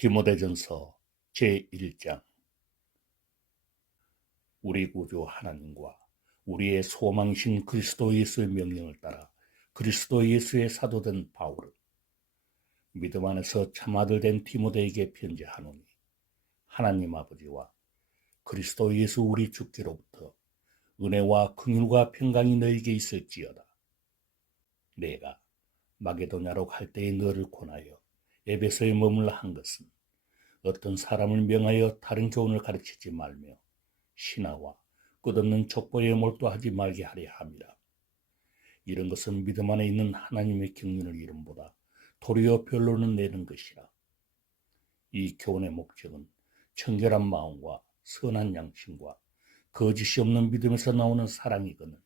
디모데전서 제1장. 우리 구주 하나님과 우리의 소망이신 그리스도 예수의 명령을 따라 그리스도 예수의 사도된 바울은 믿음 안에서 참아들 된 디모데에게 편지하노니, 하나님 아버지와 그리스도 예수 우리 주께로부터 은혜와 긍휼과 평강이 너에게 있을지어다. 내가 마게도냐로 갈 때에 너를 권하여 에베소에 머물러 한 것은 어떤 사람을 명하여 다른 교훈을 가르치지 말며 신하와 끝없는 족보에 몰두하지 말게 하려 함이라. 이런 것은 믿음 안에 있는 하나님의 경륜을 이름보다 도리어 변론을 내는 것이라. 이 교훈의 목적은 청결한 마음과 선한 양심과 거짓이 없는 믿음에서 나오는 사랑이거늘,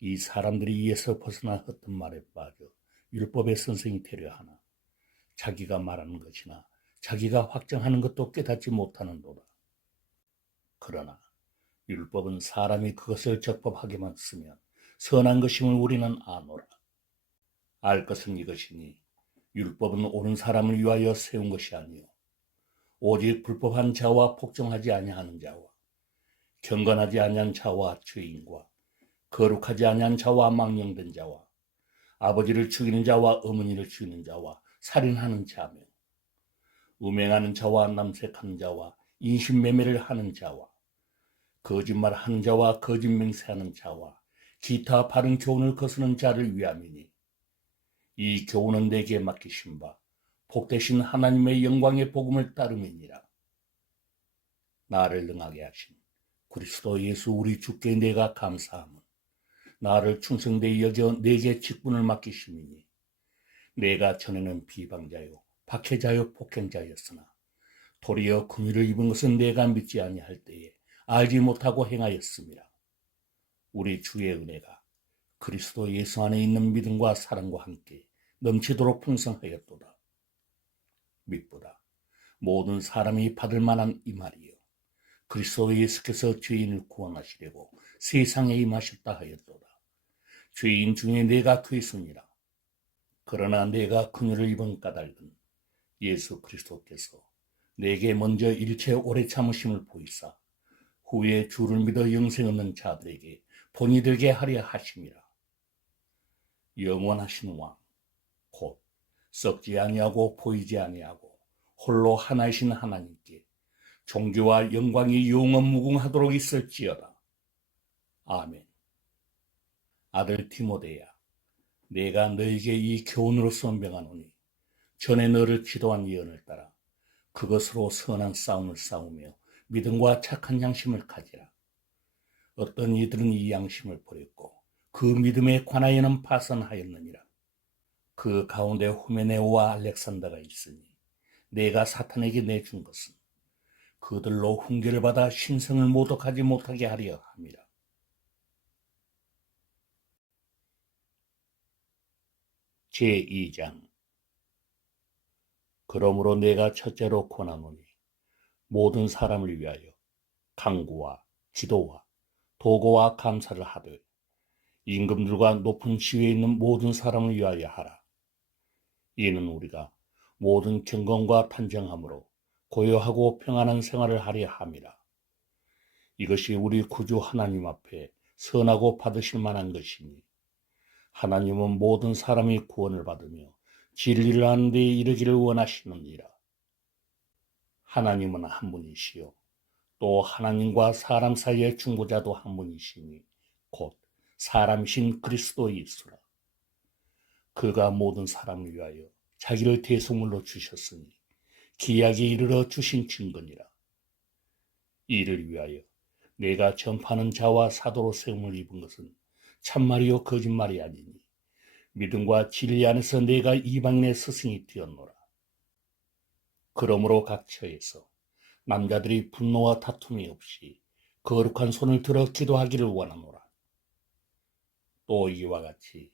이 사람들이 이에서 벗어나 헛된 말에 빠져 율법의 선생이 되려 하나 자기가 말하는 것이나 자기가 확정하는 것도 깨닫지 못하는도다. 그러나 율법은 사람이 그것을 적법하게만 쓰면 선한 것임을 우리는 아노라. 알 것은 이것이니 율법은 옳은 사람을 위하여 세운 것이 아니요 오직 불법한 자와 복종하지 아니하는 자와 경건하지 아니한 자와 죄인과 거룩하지 아니한 자와 망령된 자와 아버지를 죽이는 자와 어머니를 죽이는 자와 살인하는 자며 음행하는 자와 남색하는 자와 인신매매를 하는 자와 거짓말하는 자와 거짓 맹세하는 자와 기타 바른 교훈을 거스는 자를 위함이니, 이 교훈은 내게 맡기신 바 복되신 하나님의 영광의 복음을 따름이니라. 나를 능하게 하신 그리스도 예수 우리 주께 내가 감사함은 나를 충성되이 여겨 내게 직분을 맡기심이니, 내가 전에는 비방자요 박해자요 폭행자였으나 도리어 긍휼을 입은 것은 내가 믿지 아니할 때에 알지 못하고 행하였습니다. 우리 주의 은혜가 그리스도 예수 안에 있는 믿음과 사랑과 함께 넘치도록 풍성하였도다. 믿보다 모든 사람이 받을 만한 이 말이요 그리스도 예수께서 죄인을 구원하시려고 세상에 임하셨다 하였도다. 죄인 중에 내가 그리스도니라. 그러나 내가 긍휼을 입은 까닭은 예수 그리스도께서 내게 먼저 일체 오래 참으심을 보이사 후에 주를 믿어 영생 얻는 자들에게 본이 되게 하려 하심이라. 영원하신 왕 곧 썩지 아니하고 보이지 아니하고 홀로 하나이신 하나님께 존귀와 영광이 영원무궁하도록 있을지어다. 아멘. 아들 디모데야, 내가 너에게 이 교훈으로서 명하노니 전에 너를 기도한 예언을 따라 그것으로 선한 싸움을 싸우며 믿음과 착한 양심을 가지라. 어떤 이들은 이 양심을 버렸고 그 믿음에 관하여는 파선하였느니라. 그 가운데 후메네오와 알렉산더가 있으니 내가 사탄에게 내준 것은 그들로 훈계를 받아 신성을 모독하지 못하게 하려 함이라. 제2장. 그러므로 내가 첫째로 권하노니 모든 사람을 위하여 강구와 기도와 도고와 감사를 하되 임금들과 높은 지위에 있는 모든 사람을 위하여 하라. 이는 우리가 모든 경건과 단정함으로 고요하고 평안한 생활을 하려 함이라. 이것이 우리 구주 하나님 앞에 선하고 받으실 만한 것이니, 하나님은 모든 사람이 구원을 받으며 진리를 아는 데 이르기를 원하시느니라. 하나님은 한 분이시요 또 하나님과 사람 사이의 중보자도 한 분이시니 곧 사람이신 그리스도 예수라. 그가 모든 사람을 위하여 자기를 대속물로 주셨으니 기약에 이르러 주신 증거니라. 이를 위하여 내가 전파하는 자와 사도로 세움을 입은 것은 참말이요 거짓말이 아니니, 믿음과 진리 안에서 내가 이방인의 스승이 되었노라. 그러므로 각 처에서 남자들이 분노와 다툼이 없이 거룩한 손을 들어 기도하기를 원하노라. 또 이와 같이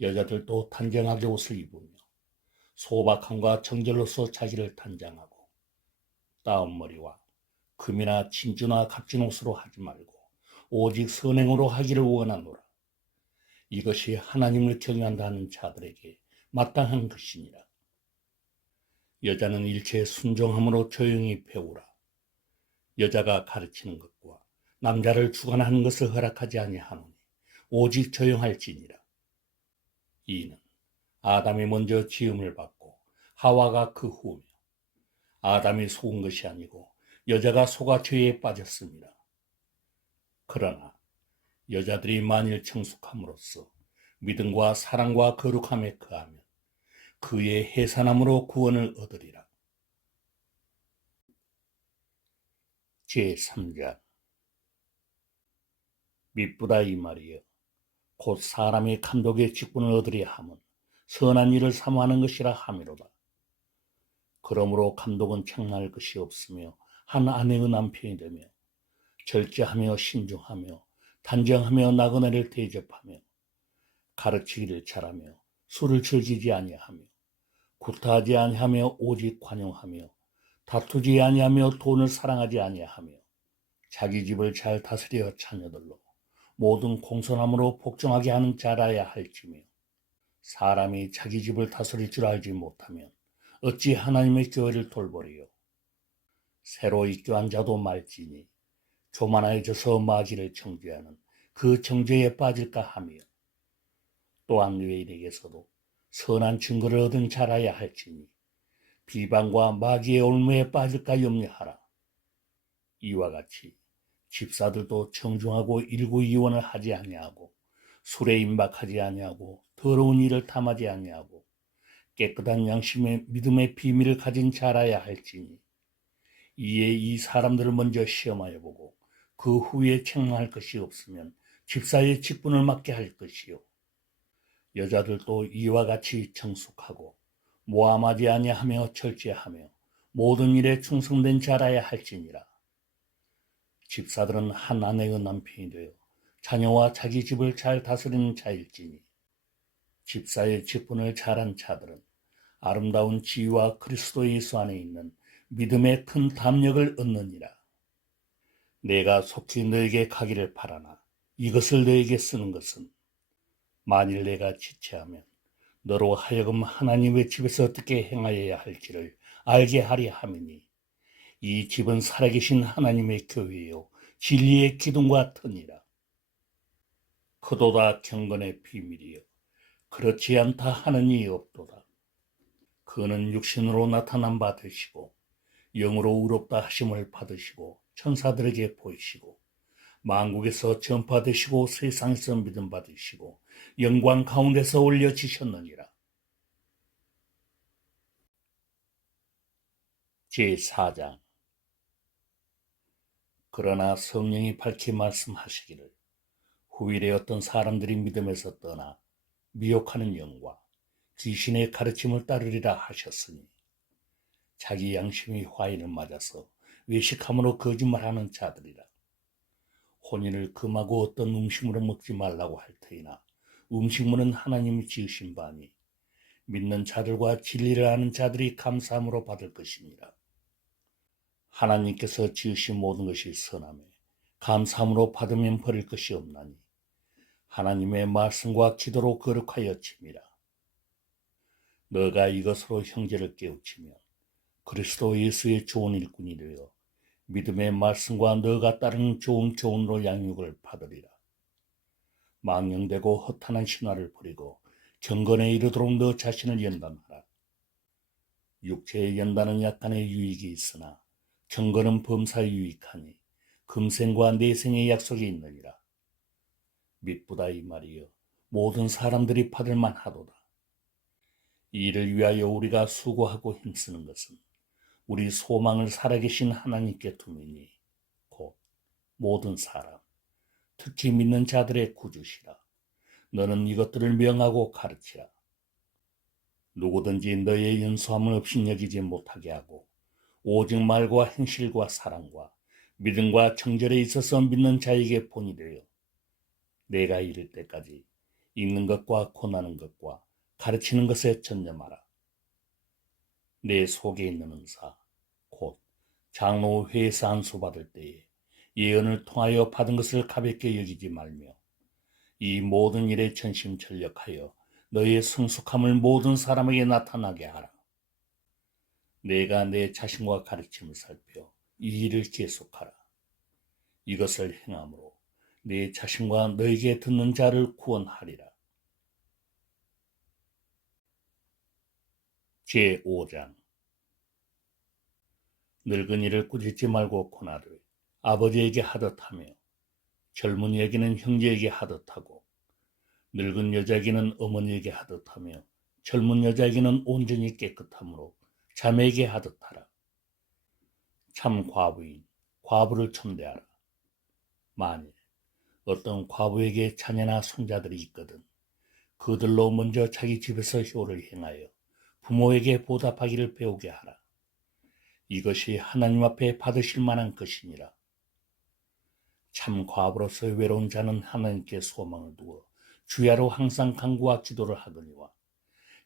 여자들도 단정하게 옷을 입으며 소박함과 정절로서 자기를 단장하고 따은 머리와 금이나 진주나 값진 옷으로 하지 말고 오직 선행으로 하기를 원하노라. 이것이 하나님을 경외한다 하는 자들에게 마땅한 것이니라. 여자는 일체의 순종함으로 조용히 배우라. 여자가 가르치는 것과 남자를 주관하는 것을 허락하지 아니하노니 오직 조용할지니라. 이는 아담이 먼저 지음을 받고 하와가 그 후며 아담이 속은 것이 아니고 여자가 속아 죄에 빠졌습니다. 그러나 여자들이 만일 청숙함으로써 믿음과 사랑과 거룩함에 거하면 그의 해산함으로 구원을 얻으리라. 제3장 미쁘다 이 말이여 곧 사람이 감독의 직분을 얻으려 함은 선한 일을 사모하는 것이라 함이로다. 그러므로 감독은 책망할 것이 없으며 한 아내의 남편이 되며 절제하며 신중하며 단정하며 나그네를 대접하며 가르치기를 잘하며 술을 즐기지 아니하며 구타하지 아니하며 오직 관용하며 다투지 아니하며 돈을 사랑하지 아니하며 자기 집을 잘 다스려 자녀들로 모든 공손함으로 복종하게 하는 자라야 할지며 사람이 자기 집을 다스릴 줄 알지 못하면 어찌 하나님의 교회를 돌보리요. 새로 입교한 자도 말지니 교만해져서 마귀를 정죄하는 그 정죄에 빠질까 하며 또한 외인에게서도 선한 증거를 얻은 자라야 할지니 비방과 마귀의 올무에 빠질까 염려하라. 이와 같이 집사들도 청중하고 일구이원을 하지 아니하고 술에 임박하지 아니하고 더러운 일을 탐하지 아니하고 깨끗한 양심의 믿음의 비밀을 가진 자라야 할지니 이에 이 사람들을 먼저 시험하여 보고 그 후에 책망할 것이 없으면 집사의 직분을 맡게 할 것이요. 여자들도 이와 같이 청숙하고 모함하지 아니하며 절제하며 모든 일에 충성된 자라야 할지니라. 집사들은 한 아내의 남편이 되어 자녀와 자기 집을 잘 다스리는 자일지니 집사의 직분을 잘한 자들은 아름다운 지위와 그리스도 예수 안에 있는 믿음의 큰 담력을 얻느니라. 내가 속히 너에게 가기를 바라나 이것을 너에게 쓰는 것은 만일 내가 지체하면 너로 하여금 하나님의 집에서 어떻게 행하여야 할지를 알게 하려 함이니 이 집은 살아계신 하나님의 교회요 진리의 기둥과 터니라. 그도다 경건의 비밀이요 그렇지 않다 하는 이 없도다. 그는 육신으로 나타난 바 되시고 영으로 의롭다 하심을 받으시고 천사들에게 보이시고 만국에서 전파되시고 세상에서 믿음 받으시고 영광 가운데서 올려지셨느니라. 제4장 그러나 성령이 밝히 말씀하시기를 후일에 어떤 사람들이 믿음에서 떠나 미혹하는 영과 귀신의 가르침을 따르리라 하셨으니 자기 양심이 화인을 맞아서 외식함으로 거짓말하는 자들이라. 혼인을 금하고 어떤 음식물을 먹지 말라고 할 터이나 음식물은 하나님이 지으신 바니 믿는 자들과 진리를 아는 자들이 감사함으로 받을 것이니라. 하나님께서 지으신 모든 것이 선하며 감사함으로 받으면 버릴 것이 없나니 하나님의 말씀과 기도로 거룩하여 칩니다. 너가 이것으로 형제를 깨우치면 그리스도 예수의 좋은 일꾼이 되어 믿음의 말씀과 너가 따르는 좋은 교훈으로 양육을 받으리라. 망령되고 허탄한 신화를 버리고 경건에 이르도록 너 자신을 연단하라. 육체의 연단은 약간의 유익이 있으나 경건은 범사에 유익하니 금생과 내생의 약속이 있느니라. 미쁘다 이 말이여 모든 사람들이 받을 만하도다. 이를 위하여 우리가 수고하고 힘쓰는 것은 우리 소망을 살아계신 하나님께 두미니 곧 모든 사람 특히 믿는 자들의 구주시라. 너는 이것들을 명하고 가르치라. 누구든지 너의 연소함을 없이 여기지 못하게 하고 오직 말과 행실과 사랑과 믿음과 정절에 있어서 믿는 자에게 본이 되어 내가 이를 때까지 읽는 것과 권하는 것과 가르치는 것에 전념하라. 내 속에 있는 은사 곧 장로회에서 안수받을 때에 예언을 통하여 받은 것을 가볍게 여기지 말며 이 모든 일에 전심전력하여 너의 성숙함을 모든 사람에게 나타나게 하라. 내가 내 자신과 가르침을 살펴 이 일을 계속하라. 이것을 행함으로 내 자신과 너에게 듣는 자를 구원하리라. 제5장 늙은이를 꾸짖지 말고 고나를 아버지에게 하듯하며 젊은이에게는 형제에게 하듯하고 늙은 여자에게는 어머니에게 하듯하며 젊은 여자에게는 온전히 깨끗함으로 자매에게 하듯하라. 참 과부인 과부를 첨대하라. 만일 어떤 과부에게 자녀나 손자들이 있거든 그들로 먼저 자기 집에서 효를 행하여 부모에게 보답하기를 배우게 하라. 이것이 하나님 앞에 받으실 만한 것이니라. 참 과부로서 외로운 자는 하나님께 소망을 두어 주야로 항상 간구와 기도를 하거니와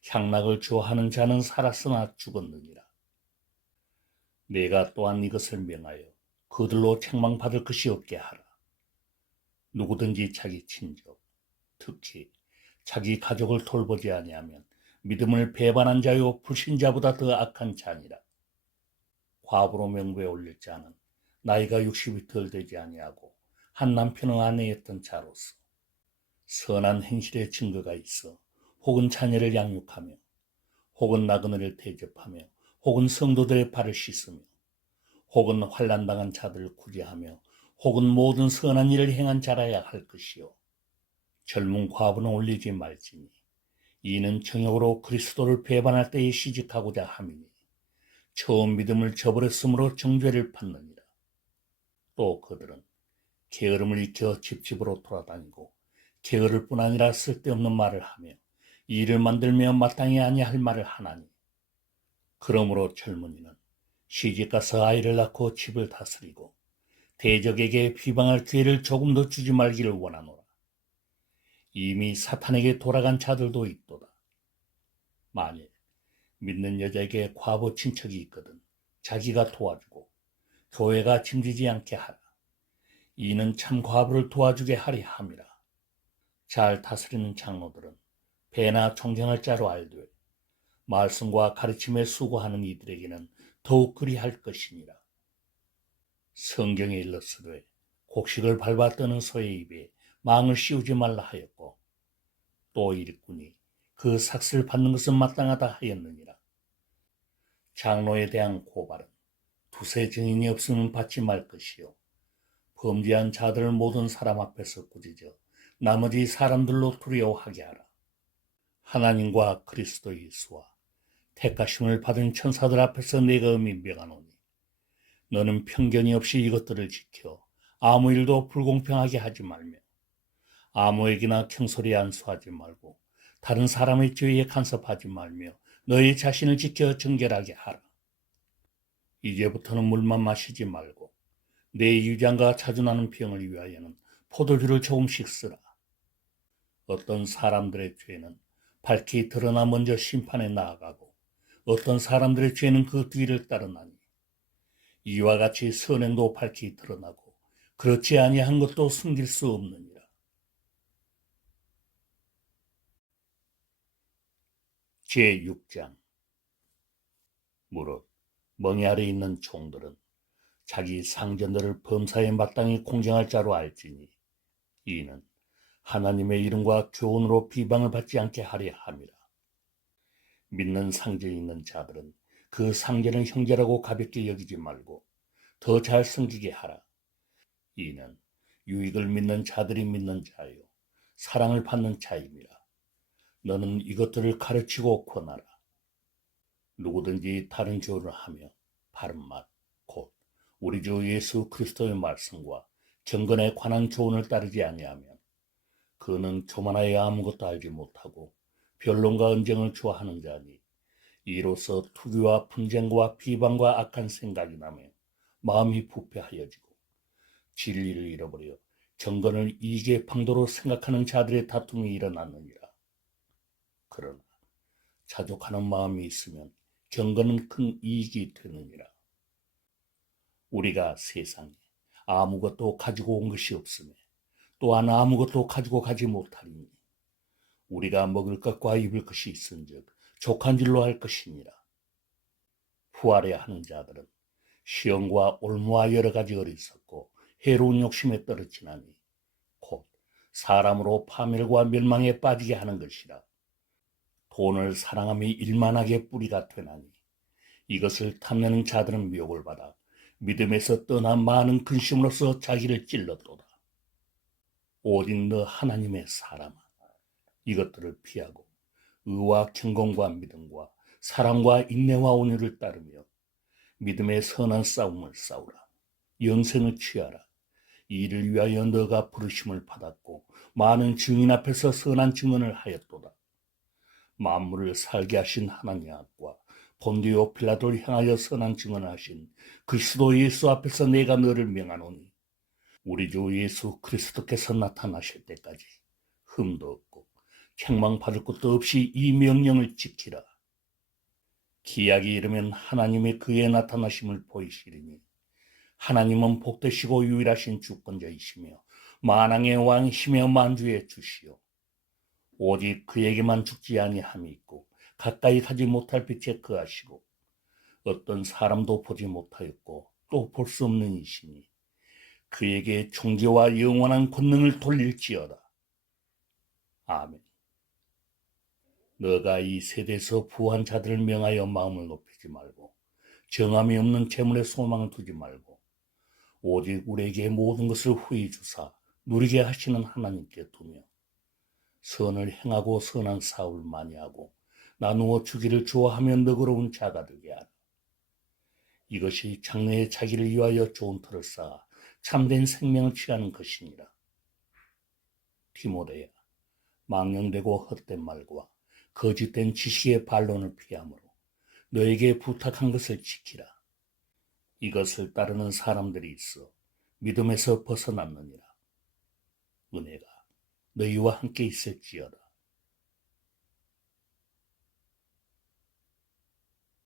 향락을 좋아하는 자는 살았으나 죽었느니라. 내가 또한 이것을 명하여 그들로 책망받을 것이 없게 하라. 누구든지 자기 친족, 특히 자기 가족을 돌보지 아니하면 믿음을 배반한 자요 불신자보다 더 악한 자니라. 과부로 명부에 올릴 자는 나이가 60이 덜 되지 아니하고 한 남편의 아내였던 자로서 선한 행실의 증거가 있어 혹은 자녀를 양육하며 혹은 나그네를 대접하며 혹은 성도들의 발을 씻으며 혹은 환난당한 자들을 구제하며 혹은 모든 선한 일을 행한 자라야 할 것이요 젊은 과부는 올리지 말지니 이는 정욕으로 그리스도를 배반할 때에 시집하고자 함이니 처음 믿음을 저버렸으므로 정죄를 받느니라. 또 그들은 게으름을 익혀 집집으로 돌아다니고 게으를 뿐 아니라 쓸데없는 말을 하며 일을 만들며 마땅히 아니할 말을 하나니 그러므로 젊은이는 시집가서 아이를 낳고 집을 다스리고 대적에게 비방할 기회를 조금 더 주지 말기를 원하노라. 이미 사탄에게 돌아간 자들도 있도다. 만일 믿는 여자에게 과부 친척이 있거든 자기가 도와주고 교회가 짐지지 않게 하라. 이는 참 과부를 도와주게 하리 함이라. 잘 다스리는 장로들은 배나 존경할 자로 알되 말씀과 가르침에 수고하는 이들에게는 더욱 그리할 것이니라. 성경에 일렀으되 곡식을 밟아 뜨는 소의 입에 망을 씌우지 말라 하였고 또 일꾼이 그 삭슬 받는 것은 마땅하다 하였느니라. 장로에 대한 고발은 두세 증인이 없으면 받지 말 것이요 범죄한 자들을 모든 사람 앞에서 꾸짖어 나머지 사람들로 두려워하게 하라. 하나님과 그리스도 예수와 택하심을 받은 천사들 앞에서 내가 음히 명하노니 너는 편견이 없이 이것들을 지켜 아무 일도 불공평하게 하지 말며 아무에게나 경솔히 안수하지 말고 다른 사람의 죄에 간섭하지 말며 너희 자신을 지켜 정결하게 하라. 이제부터는 물만 마시지 말고 내 유장과 자주 나는 병을 위하여는 포도주를 조금씩 쓰라. 어떤 사람들의 죄는 밝히 드러나 먼저 심판에 나아가고 어떤 사람들의 죄는 그 뒤를 따르나니 이와 같이 선행도 밝히 드러나고 그렇지 아니한 것도 숨길 수 없느니라. 제6장 무릇 멍에 아래 있는 종들은 자기 상전들을 범사에 마땅히 공경할 자로 알지니 이는 하나님의 이름과 교훈으로 비방을 받지 않게 하려 함이라. 믿는 상전이 있는 자들은 그 상전을 형제라고 가볍게 여기지 말고 더 잘 섬기게 하라. 이는 유익을 믿는 자들이 믿는 자요 사랑을 받는 자임이라. 너는 이것들을 가르치고 권하라. 누구든지 다른 교훈을 하며 바른 말 곧 우리 주 예수 그리스도의 말씀과 경건에 관한 교훈을 따르지 아니하면 그는 교만하여 아무것도 알지 못하고 변론과 언쟁을 좋아하는 자니 이로써 투기와 분쟁과 비방과 악한 생각이 나며 마음이 부패하여지고 진리를 잃어버려 경건을 이익의 방도로 생각하는 자들의 다툼이 일어났느니라. 그러나 자족하는 마음이 있으면 경건은 큰 이익이 되느니라. 우리가 세상에 아무것도 가지고 온 것이 없으며 또한 아무것도 가지고 가지 못하리니 우리가 먹을 것과 입을 것이 있은즉 족한 줄로 할 것이니라. 후하려 하는 자들은 시험과 올무와 여러 가지 어리석고 해로운 욕심에 떨어지나니 곧 사람으로 파멸과 멸망에 빠지게 하는 것이라. 돈을 사랑함이 일만하게 뿌리가 되나니 이것을 탐내는 자들은 미혹을 받아 믿음에서 떠나 많은 근심으로써 자기를 찔렀도다. 오직 너 하나님의 사람아, 이것들을 피하고 의와 경건과 믿음과 사랑과 인내와 온유를 따르며 믿음의 선한 싸움을 싸우라. 영생을 취하라. 이를 위하여 너가 부르심을 받았고 많은 증인 앞에서 선한 증언을 하였도다. 만물을 살게 하신 하나님 앞과 본디오 빌라도를 향하여 선한 증언을 하신 그리스도 예수 앞에서 내가 너를 명하노니 우리 주 예수 그리스도께서 나타나실 때까지 흠도 없고 책망받을 것도 없이 이 명령을 지키라. 기약이 이르면 하나님의 그의 나타나심을 보이시리니 하나님은 복되시고 유일하신 주권자이시며 만왕의 왕이시며 만주의 주시오. 오직 그에게만 죽지 아니함이 있고 가까이 가지 못할 빛에 거하시고 어떤 사람도 보지 못하였고 또 볼 수 없는 이시니 그에게 존귀와 영원한 권능을 돌릴지어다. 아멘. 너가 이 세대에서 부한 자들을 명하여 마음을 높이지 말고 정함이 없는 재물에 소망을 두지 말고 오직 우리에게 모든 것을 후히 주사 누리게 하시는 하나님께 두며 선을 행하고 선한 사업을 많이 하고 나누어 주기를 좋아하며 너그러운 자가 되게 하라. 이것이 장래에 자기를 위하여 좋은 터를 쌓아 참된 생명을 취하는 것이니라. 디모데야, 망령되고 헛된 말과 거짓된 지식의 반론을 피하므로 너에게 부탁한 것을 지키라. 이것을 따르는 사람들이 있어 믿음에서 벗어났느니라. 은혜가 너희와 함께 있을지어다.